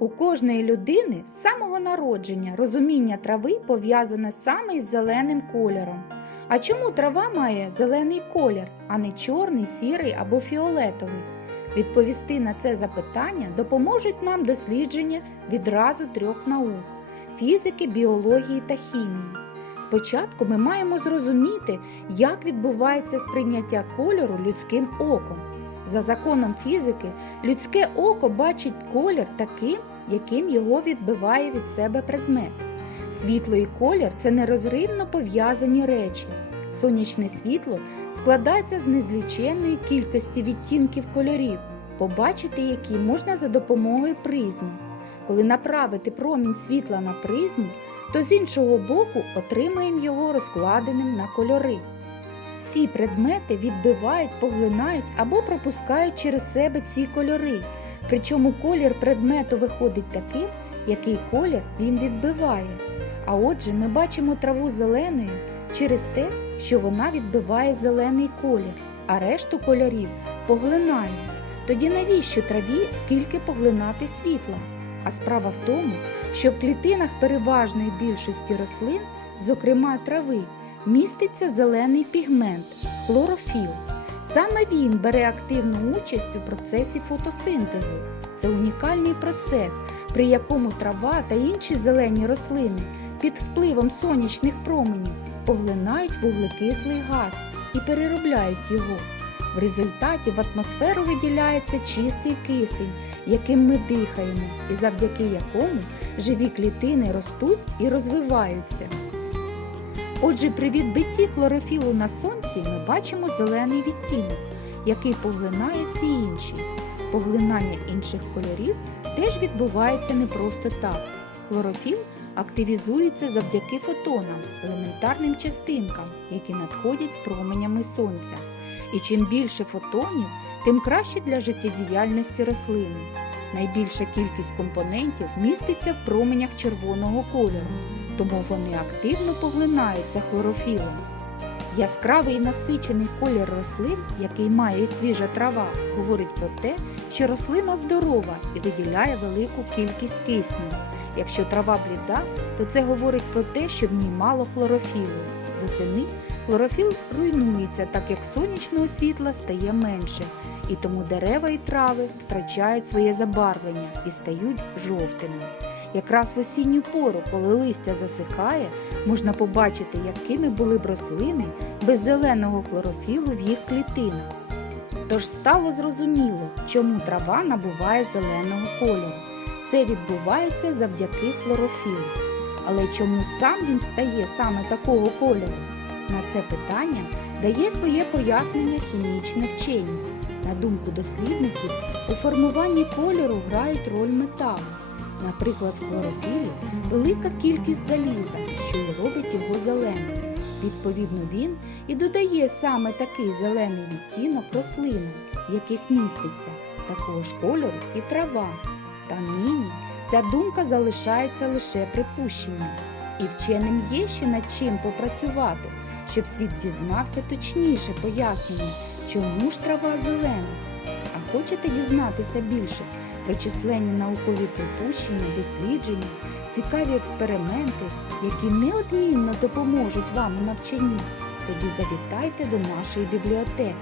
У кожної людини з самого народження розуміння трави пов'язане саме із зеленим кольором. А чому трава має зелений колір, а не чорний, сірий або фіолетовий? Відповісти на це запитання допоможуть нам дослідження відразу трьох наук фізики, біології та хімії. Спочатку ми маємо зрозуміти, як відбувається сприйняття кольору людським оком. За законом фізики, людське око бачить колір таким, яким його відбиває від себе предмет. Світло і колір це нерозривно пов'язані речі. Сонячне світло складається з незліченної кількості відтінків кольорів, побачити які можна за допомогою призми. Коли направити промінь світла на призму, то з іншого боку отримаємо його розкладеним на кольори. Всі предмети відбивають, поглинають або пропускають через себе ці кольори. Причому колір предмету виходить таким, який колір він відбиває. А отже, ми бачимо траву зеленою через те, що вона відбиває зелений колір, а решту кольорів поглинає. Тоді навіщо траві скільки поглинати світла? А справа в тому, що в клітинах переважної більшості рослин, зокрема трави, міститься зелений пігмент хлорофіл. Саме він бере активну участь у процесі фотосинтезу. Це унікальний процес, при якому трава та інші зелені рослини під впливом сонячних променів поглинають вуглекислий газ і переробляють його. В результаті в атмосферу виділяється чистий кисень, яким ми дихаємо, і завдяки якому живі клітини ростуть і розвиваються. Отже, при відбитті хлорофілу на сонці ми бачимо зелений відтінок, який поглинає всі інші. Поглинання інших кольорів теж відбувається не просто так. Хлорофіл активізується завдяки фотонам, елементарним частинкам, які надходять з променями сонця. І чим більше фотонів, тим краще для життєдіяльності рослини. Найбільша кількість компонентів міститься в променях червоного кольору, тому вони активно поглинаються хлорофілом. Яскравий і насичений колір рослин, який має свіжа трава, говорить про те, що рослина здорова і виділяє велику кількість кисню. Якщо трава бліда, то це говорить про те, що в ній мало хлорофілу. Восени хлорофіл руйнується, так як сонячного світла стає менше, і тому дерева і трави втрачають своє забарвлення і стають жовтими. Якраз в осінню пору, коли листя засихає, можна побачити, якими були б рослини без зеленого хлорофілу в їх клітинах. Тож стало зрозуміло, чому трава набуває зеленого кольору. Це відбувається завдяки хлорофілу. Але чому сам він стає саме такого кольору? На це питання дає своє пояснення хімічне вчення. На думку дослідників, у формуванні кольору грають роль металу. Наприклад, в хлорофілі велика кількість заліза, що й робить його зеленим. Відповідно, він і додає саме такий зелений відтінок рослинам, в яких міститься такого ж кольору і трава. Та нині ця думка залишається лише припущенням, і вченим є ще над чим попрацювати, щоб світ дізнався точніше пояснення, чому ж трава зелена. А хочете дізнатися більше про численні наукові припущення, дослідження, цікаві експерименти, які неодмінно допоможуть вам у навчанні? Тоді завітайте до нашої бібліотеки.